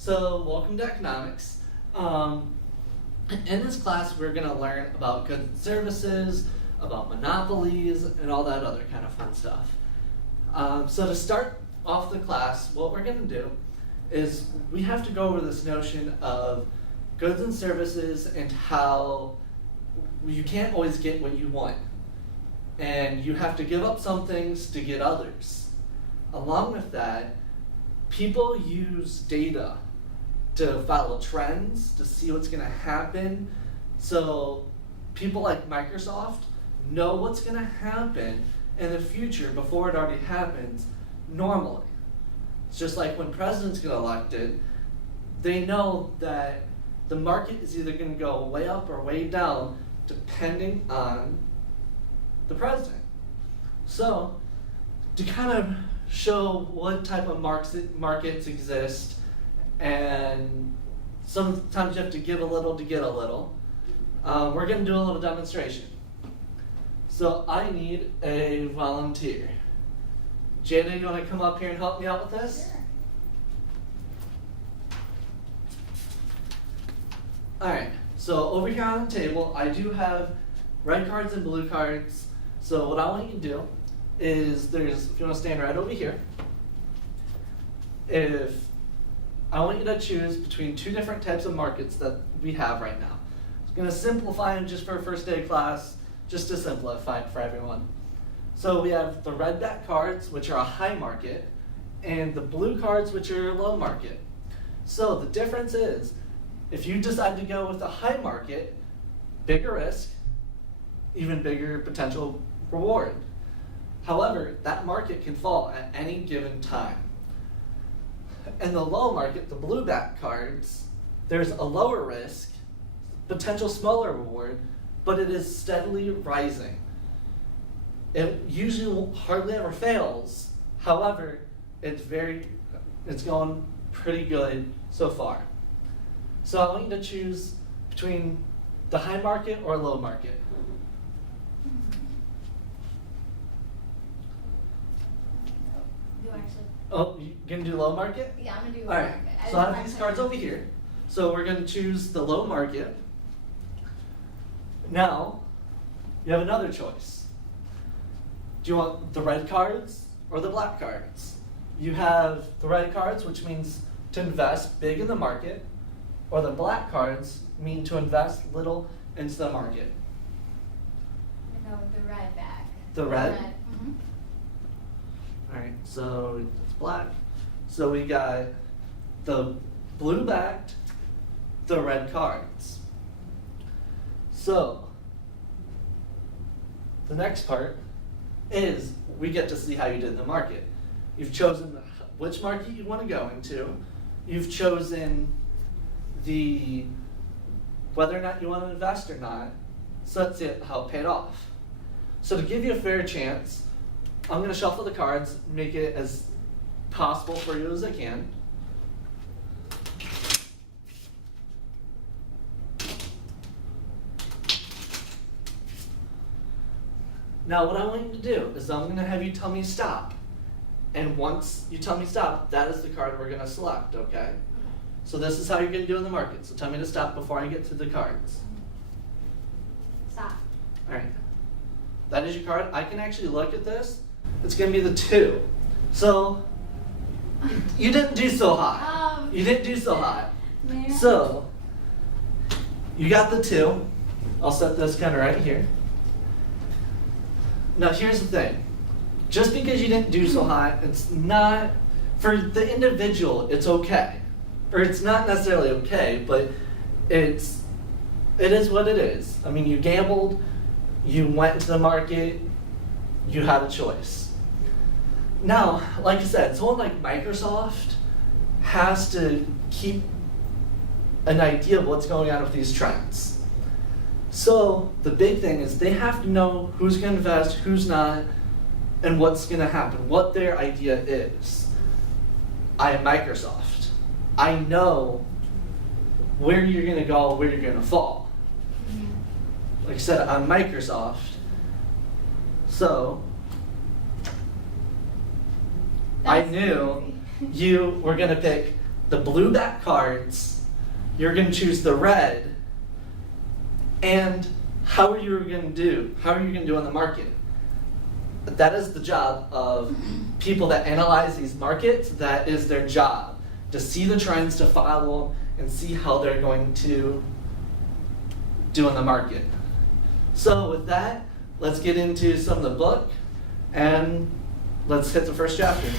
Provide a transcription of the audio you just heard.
So, welcome to economics. In this class, we're going to learn about goods and services, about monopolies, and all that other kind of fun stuff. So to start off the class, what we're going to do is we have to go over this notion of goods and services and how you can't always get what you want. And you have to give up some things to get others. Along with that, people use data to follow trends, to see what's going to happen. So people like Microsoft know what's going to happen in the future before it already happens normally. It's just like when presidents get elected, they know that the market is either going to go way up or way down depending on the president. So to kind of show what type of markets exist, and sometimes you have to give a little to get a little, we're going to do a little demonstration. So I need a volunteer. Jada, you want to come up here and help me out with this? Sure. Alright, so over here on the table, I do have red cards and blue cards. So what I want you to do is, if you want to stand right over here, I want you to choose between two different types of markets that we have right now. I'm going to simplify them just for a first day class, just to simplify it for everyone. So we have the red back cards, which are a high market, and the blue cards, which are a low market. So the difference is, if you decide to go with a high market, bigger risk, even bigger potential reward. However, that market can fall at any given time. In the low market, the blue back cards, there's a lower risk, potential smaller reward, but it is steadily rising. It usually hardly ever fails. However, it's going pretty good so far. So I want you to choose between the high market or low market. Oh, you gonna do low market? Yeah, I'm gonna do low All right. market. So I have these cards over here. So we're gonna choose the low market. Now, you have another choice. Do you want the red cards or the black cards? You have the red cards, which means to invest big in the market, or the black cards mean to invest little into the market. I'm gonna go with the red back. The red? Mm-hmm. All right, so it's black. So we got the blue backed, the red cards. So the next part is we get to see how you did in the market. You've chosen which market you want to go into. You've chosen whether or not you want to invest or not. So that's it, how it paid off. So to give you a fair chance, I'm going to shuffle the cards, make it as possible for you as I can. Now what I want you to do is I'm going to have you tell me stop. And once you tell me stop, that is the card we're going to select, okay? So this is how you're going to do in the market. So tell me to stop before I get to the cards. Stop. All right. That is your card. I can actually look at this. It's going to be the 2. So you didn't do so hot. You didn't do so hot. Man. So you got the 2. I'll set this kind of right here. Now here's the thing. Just because you didn't do so hot, it's not, for the individual, it's okay. Or it's not necessarily okay, but it is what it is. I mean, you gambled, you went into the market, you had a choice. Now, like I said, someone like Microsoft has to keep an idea of what's going on with these trends. So the big thing is they have to know who's going to invest, who's not, and what's going to happen, what their idea is. I am Microsoft. I know where you're going to go, where you're going to fall. Like I said, I'm Microsoft. So I knew you were going to pick the blue back cards, you're going to choose the red, and how are you going to do? How are you going to do on the market? That is the job of people that analyze these markets. That is their job, to see the trends, to follow, and see how they're going to do in the market. So with that, let's get into some of the book, and let's hit the first chapter.